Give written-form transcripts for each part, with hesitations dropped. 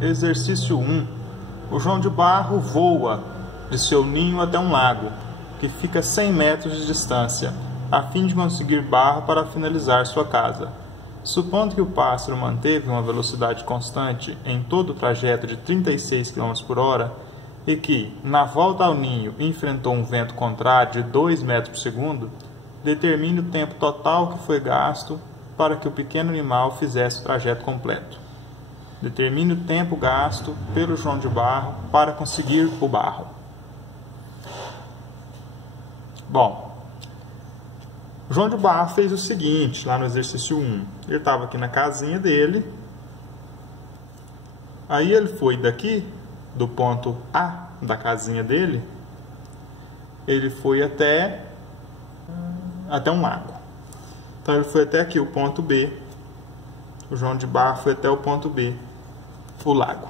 Exercício 1. O João de Barro voa de seu ninho até um lago, que fica a 100 metros de distância, a fim de conseguir barro para finalizar sua casa. Supondo que o pássaro manteve uma velocidade constante em todo o trajeto de 36 km por hora e que, na volta ao ninho, enfrentou um vento contrário de 2 metros por segundo, determine o tempo total que foi gasto para que o pequeno animal fizesse o trajeto completo. Determine o tempo gasto pelo João de Barro para conseguir o barro. Bom, o João de Barro fez o seguinte, lá no exercício 1. Ele estava aqui na casinha dele. Aí ele foi daqui, do ponto A da casinha dele, ele foi até um lago. Então ele foi até aqui, o ponto B. O João de Barro foi até o ponto B, o lago.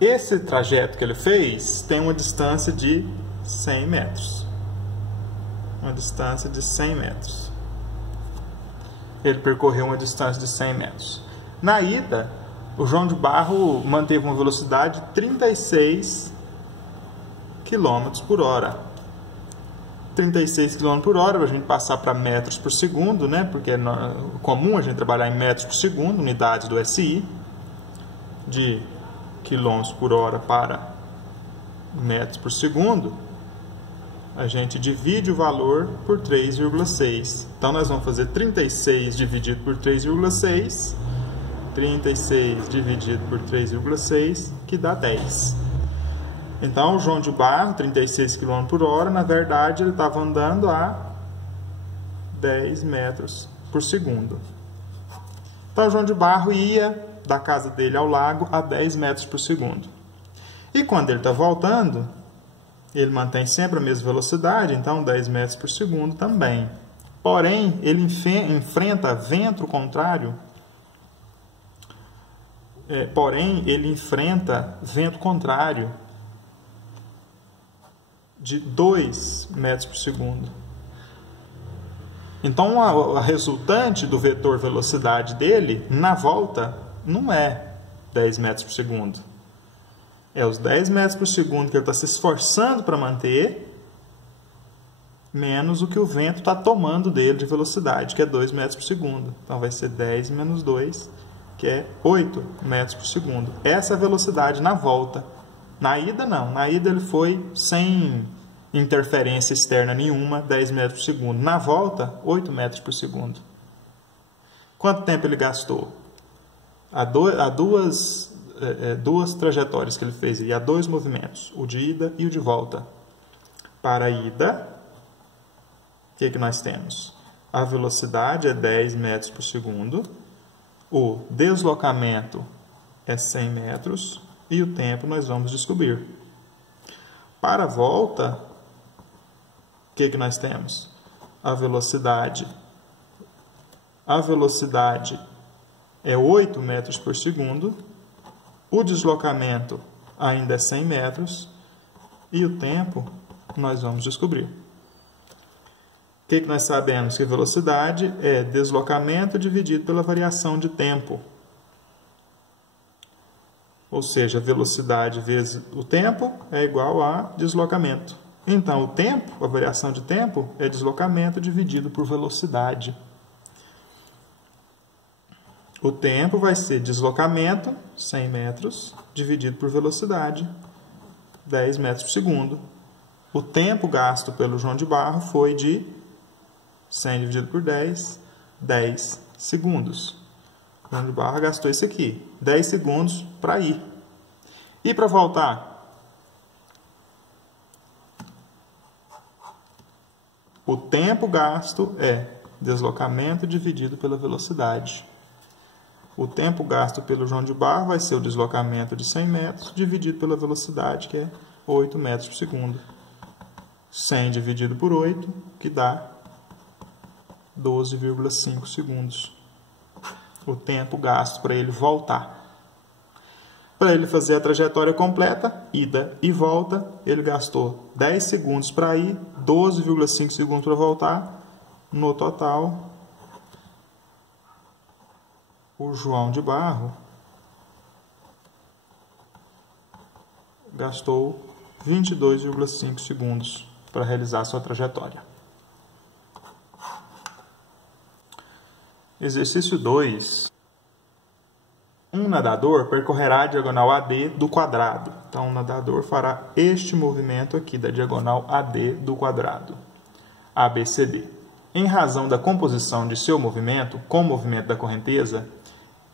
Esse trajeto que ele fez tem uma distância de 100 metros. Uma distância de 100 metros. Ele percorreu uma distância de 100 metros. Na ida, o João de Barro manteve uma velocidade de 36 km por hora. 36 km por hora, para a gente passar para metros por segundo, né? Porque é comum a gente trabalhar em metros por segundo, unidades do SI, de km por hora para metros por segundo, a gente divide o valor por 3,6. Então, nós vamos fazer 36 dividido por 3,6, 36 dividido por 3,6, que dá 10. Então, o João de Barro, 36 km por hora, na verdade, ele estava andando a 10 metros por segundo. Então, o João de Barro ia da casa dele ao lago a 10 metros por segundo. E quando ele está voltando, ele mantém sempre a mesma velocidade, então 10 metros por segundo também. Porém, ele enfrenta vento contrário. De 2 metros por segundo. Então, a resultante do vetor velocidade dele, na volta, não é 10 metros por segundo. É os 10 metros por segundo que ele está se esforçando para manter, menos o que o vento está tomando dele de velocidade, que é 2 metros por segundo. Então, vai ser 10 menos 2, que é 8 metros por segundo. Essa é a velocidade na volta. Na ida, não. Na ida, ele foi sem interferência externa nenhuma, 10 metros por segundo. Na volta, 8 metros por segundo. Quanto tempo ele gastou? Há duas trajetórias que ele fez, e há 2 movimentos, o de ida e o de volta. Para a ida, o que nós temos? A velocidade é 10 metros por segundo, o deslocamento é 100 metros, e o tempo nós vamos descobrir. Para a volta, o que nós temos? A velocidade é 8 metros por segundo, o deslocamento ainda é 100 metros, e o tempo nós vamos descobrir. O que nós sabemos? Que velocidade é deslocamento dividido pela variação de tempo. Ou seja, velocidade vezes o tempo é igual a deslocamento. Então, o tempo, a variação de tempo, é deslocamento dividido por velocidade. O tempo vai ser deslocamento, 100 metros, dividido por velocidade, 10 metros por segundo. O tempo gasto pelo João de Barro foi de 100 dividido por 10, 10 segundos. O João de Barro gastou isso aqui, 10 segundos para ir. E para voltar? O tempo gasto é deslocamento dividido pela velocidade. O tempo gasto pelo João de Barro vai ser o deslocamento de 100 metros dividido pela velocidade, que é 8 metros por segundo. 100 dividido por 8, que dá 12,5 segundos. O tempo gasto para ele voltar. Para ele fazer a trajetória completa, ida e volta, ele gastou 10 segundos para ir, 12,5 segundos para voltar. No total, o João de Barro gastou 22,5 segundos para realizar sua trajetória. Exercício 2. Um nadador percorrerá a diagonal AD do quadrado. Então, o nadador fará este movimento aqui da diagonal AD do quadrado, ABCD. Em razão da composição de seu movimento com o movimento da correnteza,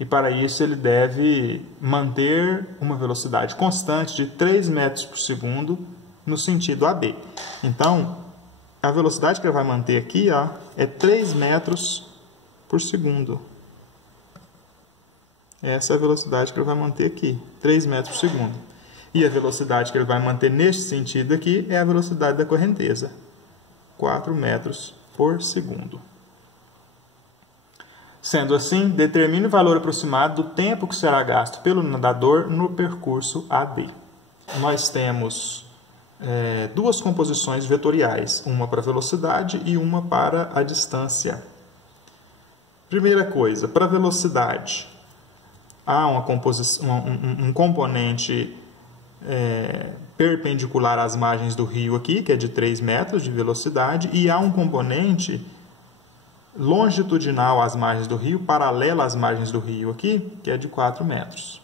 e para isso ele deve manter uma velocidade constante de 3 metros por segundo no sentido AB. Então, a velocidade que ele vai manter aqui, ó, é 3 metros por segundo. Essa é a velocidade que ele vai manter aqui, 3 metros por segundo. E a velocidade que ele vai manter neste sentido aqui é a velocidade da correnteza, 4 metros por segundo. Sendo assim, determine o valor aproximado do tempo que será gasto pelo nadador no percurso AD. Nós temos duas composições vetoriais, uma para a velocidade e uma para a distância. Primeira coisa, para a velocidade, há um componente perpendicular às margens do rio aqui, que é de 3 metros de velocidade, e há um componente longitudinal às margens do rio, paralelo às margens do rio aqui, que é de 4 metros.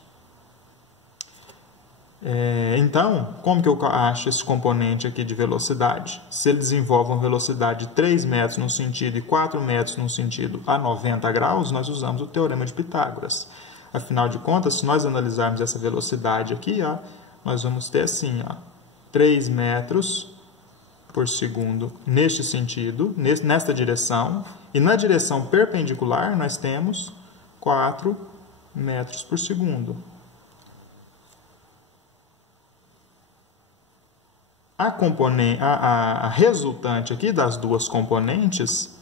Então, como que eu acho esse componente aqui de velocidade? Se ele desenvolve uma velocidade de 3 metros num sentido e 4 metros num sentido a 90 graus, nós usamos o Teorema de Pitágoras. Afinal de contas, se nós analisarmos essa velocidade aqui, ó, nós vamos ter assim, ó, 3 metros por segundo neste sentido, nesta direção, e na direção perpendicular nós temos 4 metros por segundo. A resultante aqui das duas componentes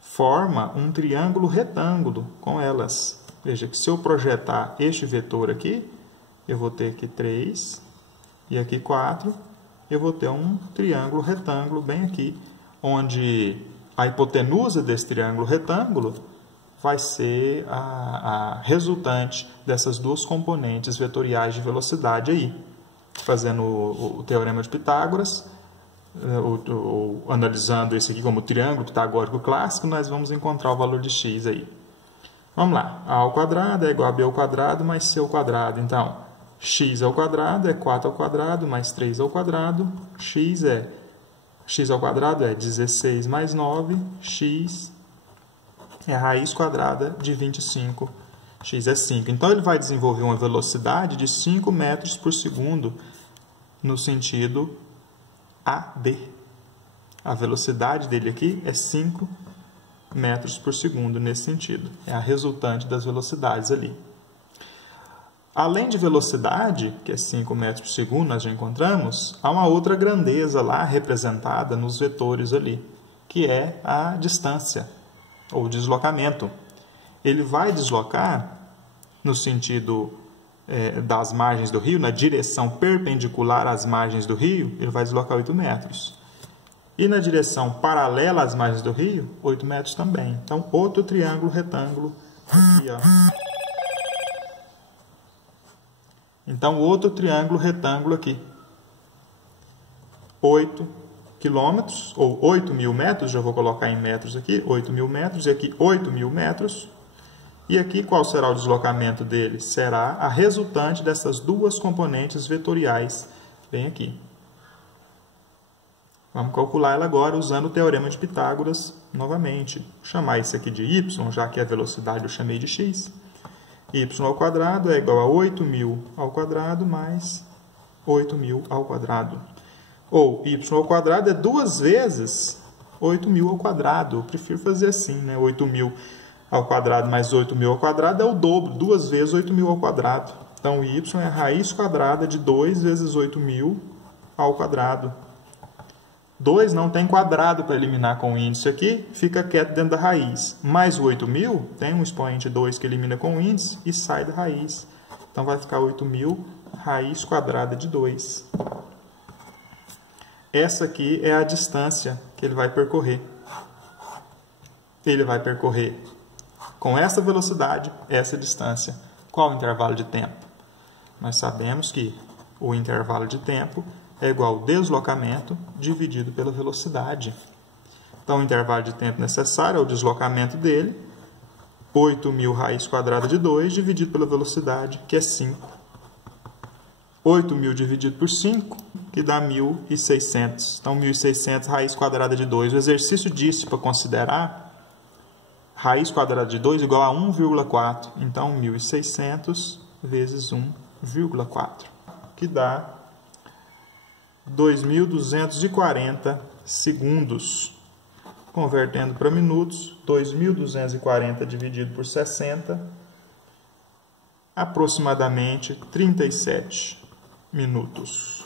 forma um triângulo retângulo com elas. Veja que se eu projetar este vetor aqui, eu vou ter aqui 3 e aqui 4, eu vou ter um triângulo retângulo bem aqui, onde a hipotenusa desse triângulo retângulo vai ser a resultante dessas duas componentes vetoriais de velocidade aí. Fazendo o Teorema de Pitágoras, analisando esse aqui como triângulo pitagórico clássico, nós vamos encontrar o valor de x aí. Vamos lá, a ao quadrado é igual a b ao quadrado mais c ao quadrado. Então, x ao quadrado é 4 ao quadrado mais 3 ao quadrado. X ao quadrado é 16 mais 9. X é a raiz quadrada de 25. X é 5. Então, ele vai desenvolver uma velocidade de 5 metros por segundo no sentido AD. A velocidade dele aqui é 5 metros por segundo nesse sentido. É a resultante das velocidades ali. Além de velocidade, que é 5 metros por segundo, nós já encontramos, há uma outra grandeza lá representada nos vetores ali, que é a distância, ou deslocamento. Ele vai deslocar no sentido das margens do rio, na direção perpendicular às margens do rio, ele vai deslocar 8 metros. E na direção paralela às margens do rio, 8 metros também. Então, outro triângulo retângulo aqui, ó. Então, outro triângulo retângulo aqui. 8 quilômetros, ou 8.000 metros, já vou colocar em metros aqui, 8.000 metros, e aqui 8.000 metros. E aqui qual será o deslocamento dele? Será a resultante dessas duas componentes vetoriais, bem aqui. Vamos calcular ela agora usando o Teorema de Pitágoras novamente. Vou chamar isso aqui de y, já que a velocidade eu chamei de x. Y ao quadrado é igual a 8.000 ao quadrado mais 8.000 ao quadrado. Ou y ao quadrado é 2 vezes 8.000 ao quadrado. Eu prefiro fazer assim, né? 8.000 ao quadrado mais 8.000 ao quadrado é o dobro, 2 vezes 8.000 ao quadrado. Então, o y é a raiz quadrada de 2 vezes 8.000 ao quadrado. 2 não tem quadrado para eliminar com o índice aqui, fica quieto dentro da raiz. Mais o 8.000, tem um expoente 2 que elimina com o índice e sai da raiz. Então, vai ficar 8.000 raiz quadrada de 2. Essa aqui é a distância que ele vai percorrer. Ele vai percorrer com essa velocidade, essa distância. Qual o intervalo de tempo? Nós sabemos que o intervalo de tempo é igual ao deslocamento dividido pela velocidade. Então, o intervalo de tempo necessário é o deslocamento dele, 8.000 raiz quadrada de 2 dividido pela velocidade, que é 5. 8.000 dividido por 5, que dá 1.600. Então, 1.600 raiz quadrada de 2. O exercício disse para considerar raiz quadrada de 2 igual a 1,4. Então, 1.600 vezes 1,4, que dá 2.240 segundos. Convertendo para minutos, 2.240 dividido por 60, aproximadamente 37 minutos.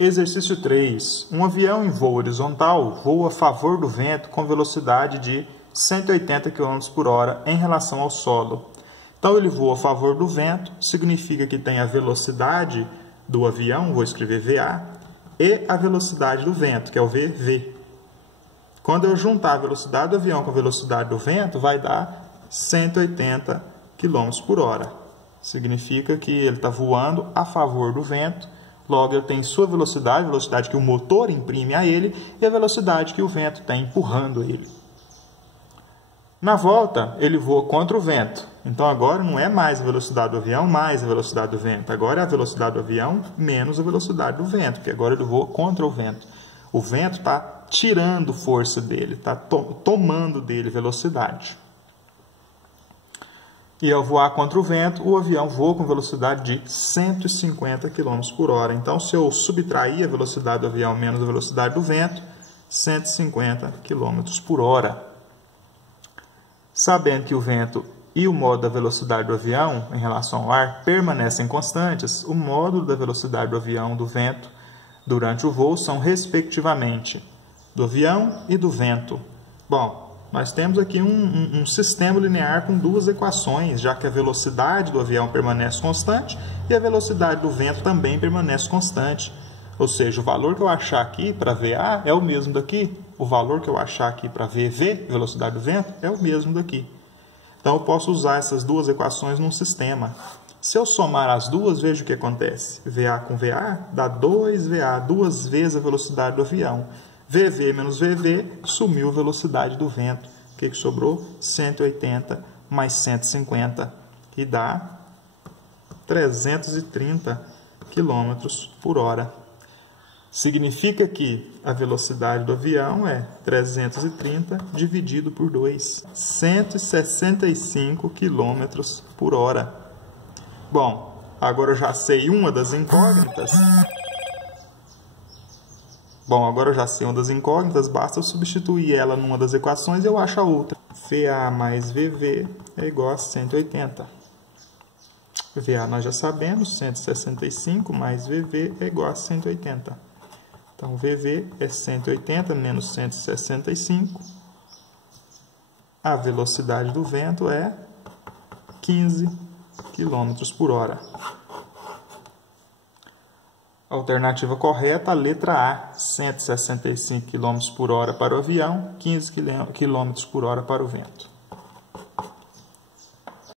Exercício 3. Um avião em voo horizontal voa a favor do vento com velocidade de 180 km por hora em relação ao solo. Então, ele voa a favor do vento, significa que tem a velocidade do avião, vou escrever VA, e a velocidade do vento, que é o VV. Quando eu juntar a velocidade do avião com a velocidade do vento, vai dar 180 km por hora. Significa que ele está voando a favor do vento, logo eu tenho sua velocidade, a velocidade que o motor imprime a ele, e a velocidade que o vento está empurrando ele. Na volta, ele voa contra o vento. Então, agora não é mais a velocidade do avião mais a velocidade do vento. Agora é a velocidade do avião menos a velocidade do vento, porque agora ele voa contra o vento. O vento está tirando força dele, está tomando dele velocidade. E ao voar contra o vento, o avião voa com velocidade de 150 km por hora. Então, se eu subtrair a velocidade do avião menos a velocidade do vento, 150 km por hora. Sabendo que o vento e o módulo da velocidade do avião em relação ao ar permanecem constantes, o módulo da velocidade do avião do vento durante o voo são, respectivamente, do avião e do vento. Bom, nós temos aqui um sistema linear com duas equações, já que a velocidade do avião permanece constante e a velocidade do vento também permanece constante. Ou seja, o valor que eu achar aqui para VA é o mesmo daqui. O valor que eu achar aqui para VV, velocidade do vento, é o mesmo daqui. Então, eu posso usar essas duas equações num sistema. Se eu somar as duas, veja o que acontece. VA com VA dá 2VA, duas vezes a velocidade do avião. VV menos VV, sumiu a velocidade do vento. O que sobrou? 180 mais 150, que dá 330 km por hora. Significa que a velocidade do avião é 330 dividido por 2, 165 km por hora. Bom, agora eu já sei uma das incógnitas. Basta eu substituir ela numa das equações e eu acho a outra. VA mais VV é igual a 180. VA nós já sabemos, 165 mais VV é igual a 180. Então, VV é 180 menos 165. A velocidade do vento é 15 km por hora. Alternativa correta, a letra A, 165 km por hora para o avião, 15 km por hora para o vento.